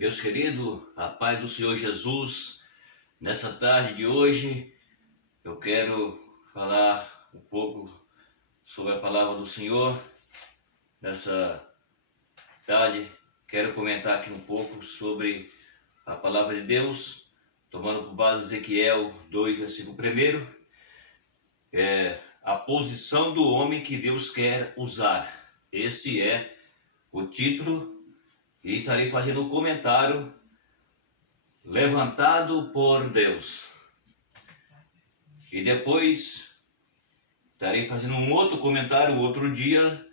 Meus queridos, a paz do Senhor Jesus, nessa tarde de hoje eu quero falar um pouco sobre a palavra do Senhor. Nessa tarde quero comentar aqui um pouco sobre a palavra de Deus, tomando por base Ezequiel 2, versículo 1, a posição do homem que Deus quer usar. Esse é o título e estarei fazendo um comentário: levantado por Deus. E depois estarei fazendo um outro comentário, outro dia,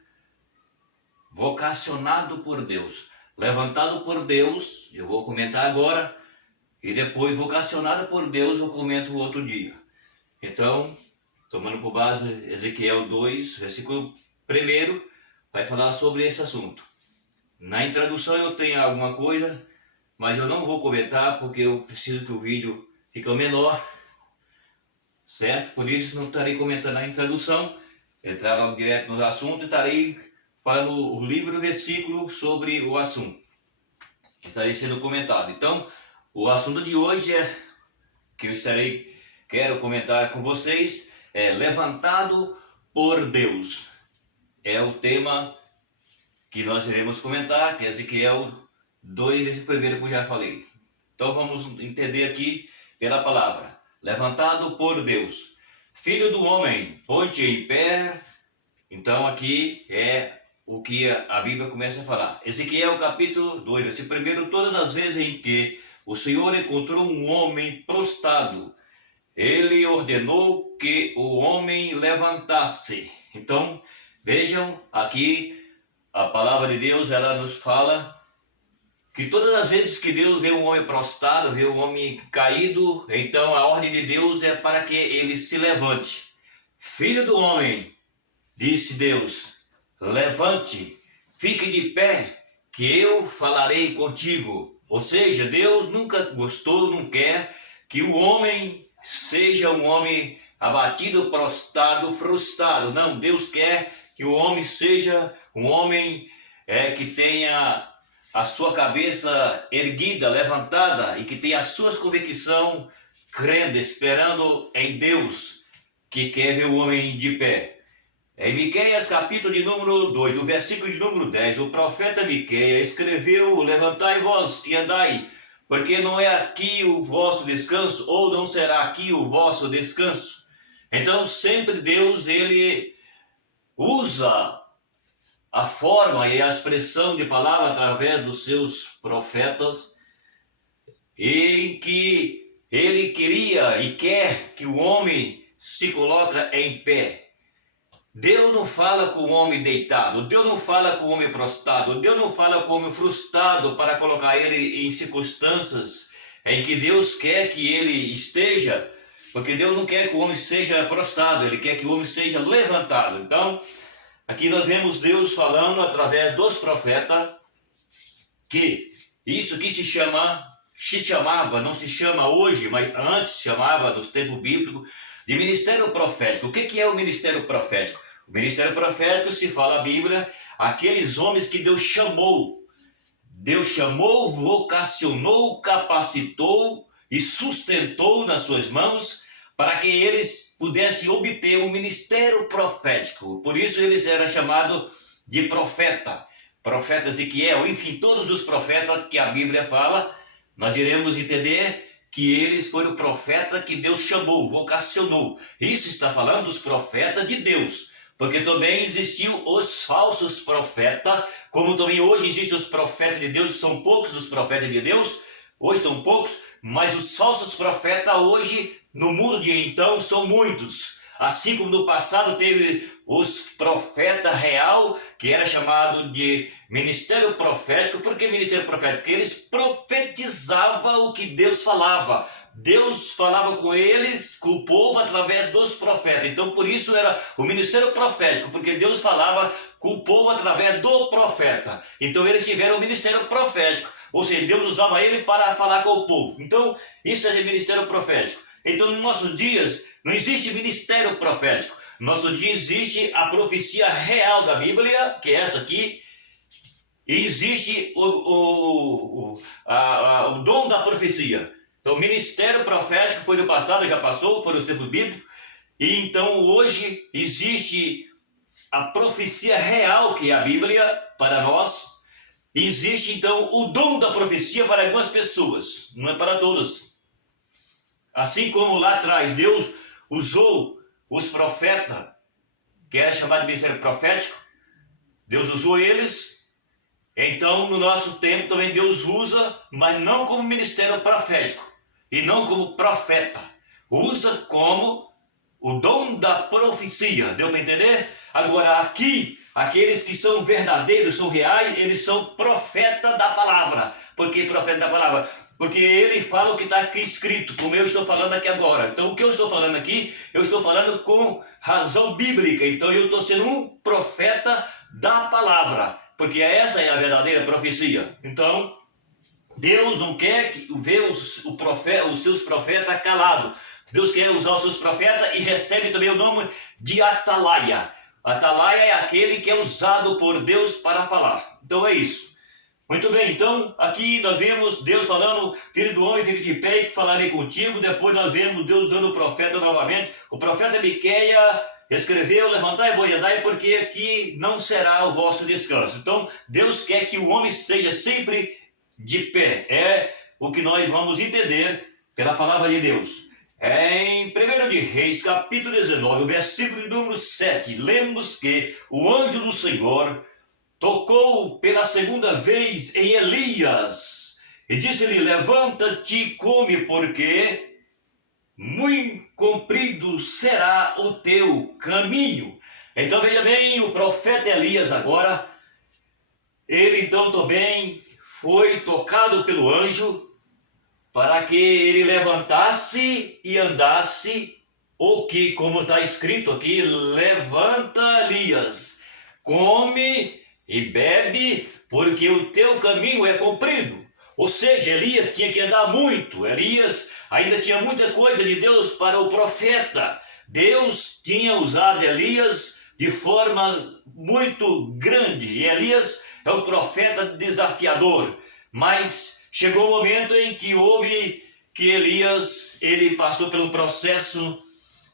vocacionado por Deus. Levantado por Deus, eu vou comentar agora, e depois vocacionado por Deus eu comento outro dia. Então, tomando por base Ezequiel 2, versículo 1, vai falar sobre esse assunto. Na introdução eu tenho alguma coisa, mas eu não vou comentar porque eu preciso que o vídeo fique menor, certo? Por isso não estarei comentando a introdução, entrar logo direto no assunto e estarei falando o livro e o versículo sobre o assunto que estarei sendo comentado. Então, o assunto de hoje que quero comentar com vocês é levantado por Deus. É o tema que nós iremos comentar, que é Ezequiel 2, versículo 1, que eu já falei. Então vamos entender aqui pela palavra. Levantado por Deus. Filho do homem, ponte em pé. Então aqui é o que a Bíblia começa a falar. Ezequiel capítulo 2, versículo 1. Todas as vezes em que o Senhor encontrou um homem prostrado, ele ordenou que o homem levantasse. Então vejam aqui, a palavra de Deus, ela nos fala que todas as vezes que Deus vê um homem prostrado, vê um homem caído, então a ordem de Deus é para que ele se levante. Filho do homem, disse Deus, levante, fique de pé, que eu falarei contigo. Ou seja, Deus nunca gostou, não quer que o homem seja um homem abatido, prostrado, frustrado. Não, Deus quer que o homem seja um homem que tenha a sua cabeça erguida, levantada, e que tenha as suas convicções crendo, esperando em Deus, que quer ver o homem de pé. Em Miqueias capítulo de número 2, o versículo de número 10, o profeta Miqueias escreveu: levantai vós e andai, porque não é aqui o vosso descanso, ou não será aqui o vosso descanso. Então sempre Deus, ele usa a forma e a expressão de palavra através dos seus profetas, em que ele queria e quer que o homem se coloque em pé. Deus não fala com o homem deitado, Deus não fala com o homem prostrado, Deus não fala com o homem frustrado para colocar ele em circunstâncias em que Deus quer que ele esteja, porque Deus não quer que o homem seja prostrado, ele quer que o homem seja levantado. Então, aqui nós vemos Deus falando através dos profetas que isso que se chamava, não se chama hoje, mas antes se chamava, nos tempos bíblicos, de ministério profético. O que é o ministério profético? O ministério profético, se fala a Bíblia, aqueles homens que Deus chamou. Deus chamou, vocacionou, capacitou e sustentou nas suas mãos para que eles pudessem obter o ministério profético. Por isso eles eram chamados de profeta Ezequiel, enfim, todos os profetas que a Bíblia fala, nós iremos entender que eles foram o profeta que Deus chamou, vocacionou. Isso está falando dos profetas de Deus, porque também existiam os falsos profetas, como também hoje existem os profetas de Deus, são poucos os profetas de Deus, hoje são poucos, mas os falsos profetas hoje, no mundo de então, são muitos. Assim como no passado teve os profetas real, que era chamado de ministério profético. Por que ministério profético? Porque eles profetizavam o que Deus falava. Deus falava com eles, com o povo, através dos profetas. Então, por isso era o ministério profético, porque Deus falava com o povo através do profeta. Então, eles tiveram o ministério profético, ou seja, Deus usava ele para falar com o povo. Então, isso é ministério profético. Então, nos nossos dias, não existe ministério profético. No nosso dia existe a profecia real da Bíblia, que é essa aqui, e existe o dom da profecia. Então, o ministério profético foi do passado, já passou, foi os tempos bíblicos, e então hoje existe a profecia real, que é a Bíblia, para nós. Existe então o dom da profecia para algumas pessoas, não é para todas. Assim como lá atrás Deus usou os profetas, que era chamado de ministério profético, Deus usou eles. Então no nosso tempo também Deus usa, mas não como ministério profético e não como profeta, usa como o dom da profecia. Deu para entender? Agora aqui, aqueles que são verdadeiros, são reais, eles são profeta da palavra. Por que profeta da palavra? Porque ele fala o que está aqui escrito, como eu estou falando aqui agora. Então o que eu estou falando aqui, eu estou falando com razão bíblica. Então eu estou sendo um profeta da palavra, porque essa é a verdadeira profecia. Então Deus não quer ver os seus profetas calados. Deus quer usar os seus profetas e recebe também o nome de atalaia. Atalaia é aquele que é usado por Deus para falar. Então é isso. Muito bem, então aqui nós vemos Deus falando: filho do homem, fique de pé e falarei contigo. Depois nós vemos Deus usando o profeta novamente. O profeta Miqueias escreveu: levantai e andai, porque aqui não será o vosso descanso. Então Deus quer que o homem esteja sempre de pé. É o que nós vamos entender pela palavra de Deus. Em 1 de Reis, capítulo 19, o versículo de número 7, lemos que o anjo do Senhor tocou pela segunda vez em Elias e disse-lhe: levanta-te e come, porque muito comprido será o teu caminho. Então veja bem, o profeta Elias agora, ele então também foi tocado pelo anjo para que ele levantasse e andasse, ou que, como está escrito aqui, levanta, Elias, come e bebe, porque o teu caminho é comprido. Ou seja, Elias tinha que andar muito. Elias ainda tinha muita coisa de Deus para o profeta. Deus tinha usado Elias de forma muito grande. E Elias é um profeta desafiador. Mas chegou o momento em que Elias, ele passou pelo processo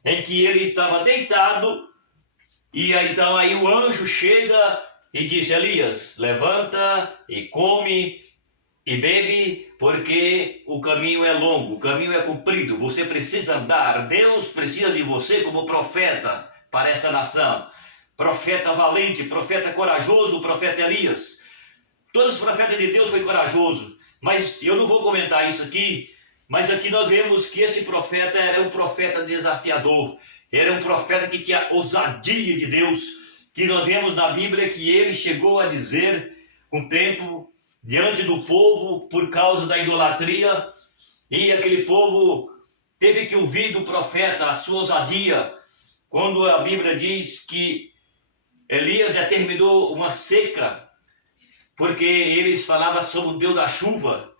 em que ele estava deitado. E então aí o anjo chega e diz: Elias, levanta e come e bebe, porque o caminho é longo, o caminho é comprido, você precisa andar. Deus precisa de você como profeta para essa nação. Profeta valente, profeta corajoso, o profeta Elias. Todos os profetas de Deus foram corajosos, mas eu não vou comentar isso aqui. Mas aqui nós vemos que esse profeta era um profeta desafiador, era um profeta que tinha ousadia de Deus, que nós vemos na Bíblia que ele chegou a dizer um tempo diante do povo por causa da idolatria, e aquele povo teve que ouvir do profeta a sua ousadia, quando a Bíblia diz que Elias determinou uma seca, porque eles falavam sobre o Deus da chuva.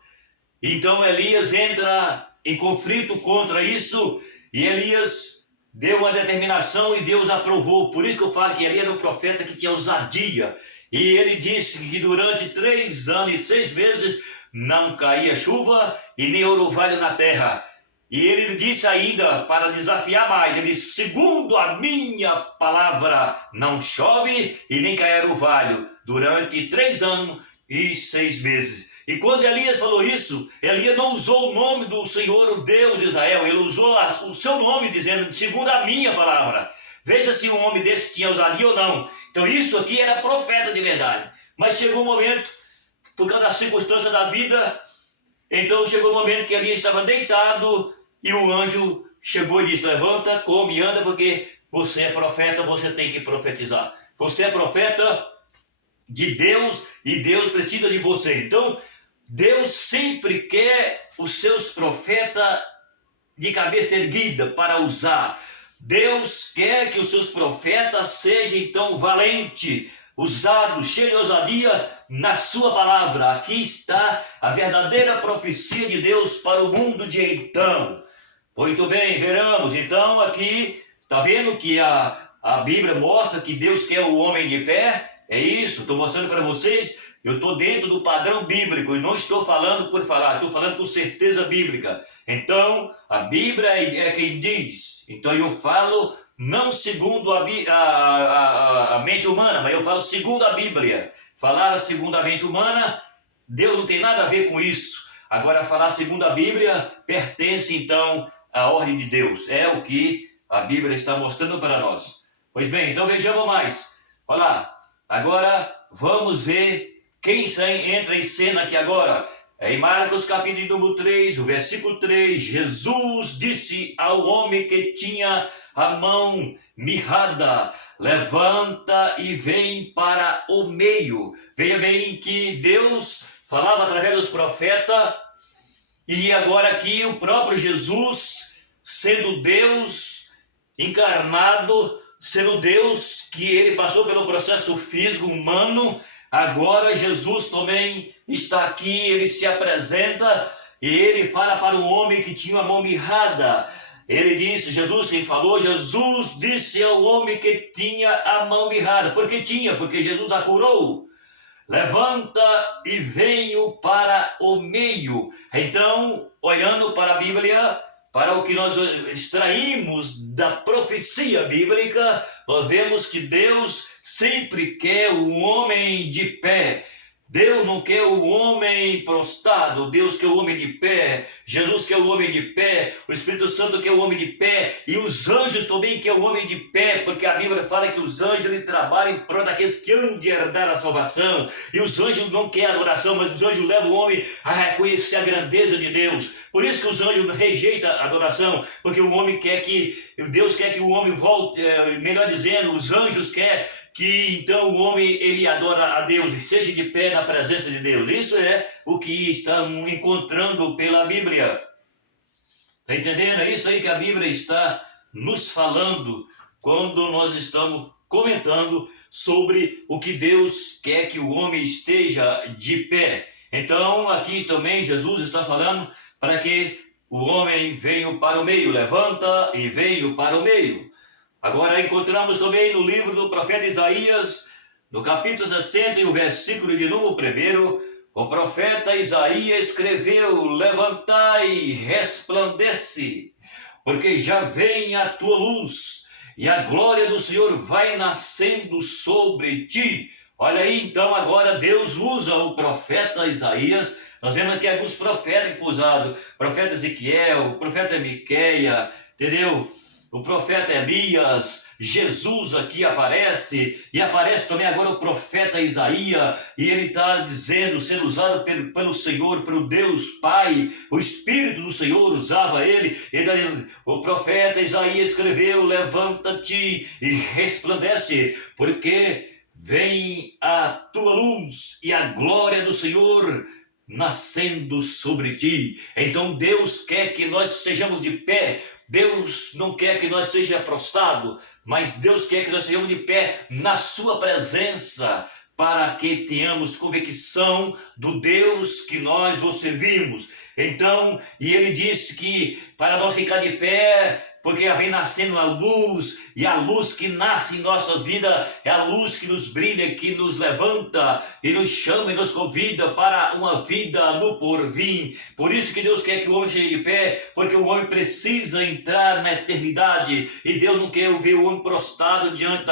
Então Elias entra em conflito contra isso, e Elias deu uma determinação e Deus aprovou. Por isso que eu falo que ele era um profeta que tinha ousadia. E ele disse que durante 3 anos e 6 meses não caía chuva e nem orvalho na terra. E ele disse ainda, para desafiar mais, ele disse: segundo a minha palavra, não chove e nem cai orvalho durante 3 anos e 6 meses. E quando Elias falou isso, Elias não usou o nome do Senhor, o Deus de Israel, ele usou o seu nome, dizendo: segundo a minha palavra. Veja se um homem desse tinha ousadia ou não. Então isso aqui era profeta de verdade. Mas chegou um momento, por causa das circunstâncias da vida, então chegou o momento que Elias estava deitado e o anjo chegou e disse: levanta, come e anda, porque você é profeta, você tem que profetizar. Você é profeta de Deus e Deus precisa de você. Então Deus sempre quer os seus profetas de cabeça erguida para usar. Deus quer que os seus profetas sejam então valentes, usados, cheios de ousadia na sua palavra. Aqui está a verdadeira profecia de Deus para o mundo de então. Muito bem, veremos. Então aqui, está vendo que a Bíblia mostra que Deus quer o homem de pé? É isso, estou mostrando para vocês Eu estou dentro do padrão bíblico e não estou falando por falar, estou falando com certeza bíblica. Então, a Bíblia é quem diz. Então, eu falo não segundo a mente humana, mas eu falo segundo a Bíblia. Falar segundo a mente humana, Deus não tem nada a ver com isso. Agora, falar segundo a Bíblia pertence, então, à ordem de Deus. É o que a Bíblia está mostrando para nós. Pois bem, então vejamos mais. Olha lá, agora vamos ver quem entra em cena aqui agora. Em Marcos capítulo número 3, o versículo 3, Jesus disse ao homem que tinha a mão mirrada: levanta e vem para o meio. Veja bem que Deus falava através dos profetas, e agora aqui o próprio Jesus, sendo Deus encarnado, sendo Deus que ele passou pelo processo físico humano, agora Jesus também está aqui, ele se apresenta e ele fala para o homem que tinha a mão mirrada. Ele disse, Jesus quem falou, Jesus disse ao homem que tinha a mão mirrada. Por que tinha? Porque Jesus a curou. Levanta e venho para o meio. Então, olhando para a Bíblia, para o que nós extraímos da profecia bíblica, nós vemos que Deus sempre quer o homem de pé. Deus não quer o homem prostrado, Deus quer o homem de pé, Jesus quer o homem de pé, o Espírito Santo quer o homem de pé, e os anjos também quer o homem de pé, porque a Bíblia fala que os anjos ele trabalham em prol daqueles que hão de herdar a salvação, e os anjos não querem adoração, mas os anjos levam o homem a reconhecer a grandeza de Deus. Por isso que os anjos rejeitam a adoração, porque o homem quer que, Deus quer que o homem volte, melhor dizendo, os anjos querem que então o homem ele adora a Deus e seja de pé na presença de Deus. Isso é o que estamos encontrando pela Bíblia. Está entendendo? É isso aí que a Bíblia está nos falando quando nós estamos comentando sobre o que Deus quer que o homem esteja de pé. Então aqui também Jesus está falando para que o homem venha para o meio. Levanta e venha para o meio. Agora encontramos também no livro do profeta Isaías, no capítulo 60 e o versículo de número 1, o profeta Isaías escreveu: levantai e resplandece, porque já vem a tua luz, e a glória do Senhor vai nascendo sobre ti. Olha aí, então agora Deus usa o profeta Isaías. Nós vemos aqui alguns profetas que foram usados: o profeta Ezequiel, o profeta Miqueias, entendeu? O profeta Elias, Jesus aqui aparece, e aparece também agora o profeta Isaías, e ele está dizendo, sendo usado pelo Senhor, pelo Deus Pai, o Espírito do Senhor usava ele, o profeta Isaías escreveu: levanta-te e resplandece, porque vem a tua luz e a glória do Senhor nascendo sobre ti. Então Deus quer que nós sejamos de pé. Deus não quer que nós sejamos prostrados, mas Deus quer que nós sejamos de pé na sua presença, para que tenhamos convicção do Deus que nós o servimos. Então, e ele disse que para nós ficar de pé, porque vem nascendo a luz, e a luz que nasce em nossa vida é a luz que nos brilha, que nos levanta e nos chama e nos convida para uma vida no porvir. Por isso que Deus quer que o homem chegue de pé, porque o homem precisa entrar na eternidade, e Deus não quer ver o homem prostrado diante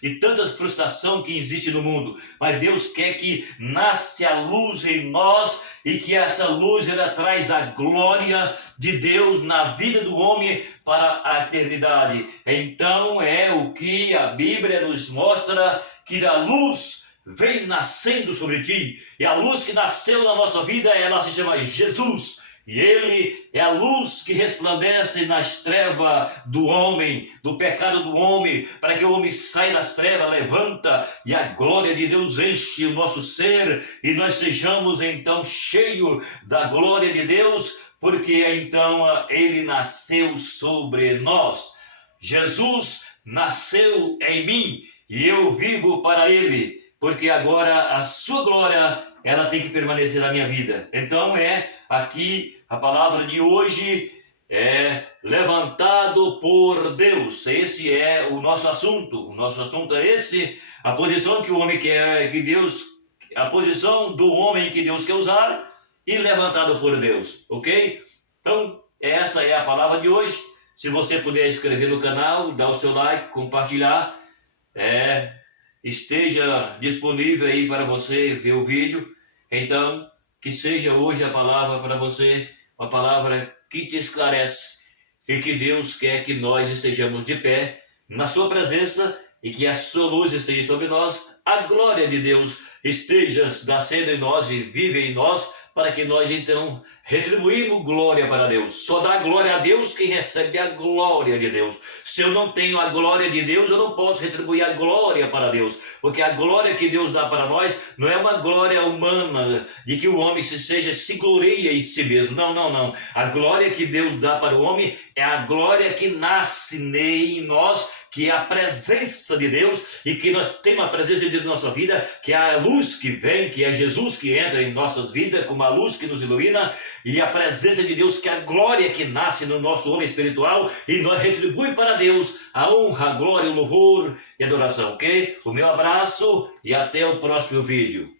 de tanta frustração que existe no mundo, mas Deus quer que nasce a luz em nós, e que essa luz ela traz a glória de Deus na vida do homem para a eternidade. Então é o que a Bíblia nos mostra, que da luz vem nascendo sobre ti, e a luz que nasceu na nossa vida, ela se chama Jesus. E ele é a luz que resplandece nas trevas do homem, do pecado do homem, para que o homem saia das trevas, levanta, e a glória de Deus enche o nosso ser, e nós sejamos então cheios da glória de Deus, porque então ele nasceu sobre nós. Jesus nasceu em mim, e eu vivo para ele, porque agora a sua glória ela tem que permanecer na minha vida. Então aqui a palavra de hoje é levantado por Deus. Esse é o nosso assunto. O nosso assunto é esse, a posição que o homem quer, que Deus a posição do homem que Deus quer usar e levantado por Deus, ok? Então, essa é a palavra de hoje. Se você puder inscrever no canal, dar o seu like, compartilhar, esteja disponível aí para você ver o vídeo. Então, que seja hoje a palavra para você, uma palavra que te esclarece e que Deus quer que nós estejamos de pé na sua presença e que a sua luz esteja sobre nós, a glória de Deus esteja nascendo em nós e vive em nós, para que nós então retribuímos glória para Deus. Só dá glória a Deus quem recebe a glória de Deus. Se eu não tenho a glória de Deus, eu não posso retribuir a glória para Deus, porque a glória que Deus dá para nós não é uma glória humana, de que o homem se gloria em si mesmo. Não, não, não. A glória que Deus dá para o homem é a glória que nasce em nós, que é a presença de Deus, e que nós temos a presença de Deus na nossa vida, que é a luz que vem, que é Jesus que entra em nossas vidas, como a luz que nos ilumina, e a presença de Deus, que é a glória que nasce no nosso homem espiritual, e nós retribui para Deus a honra, a glória, o louvor e a adoração, ok? O meu abraço e até o próximo vídeo.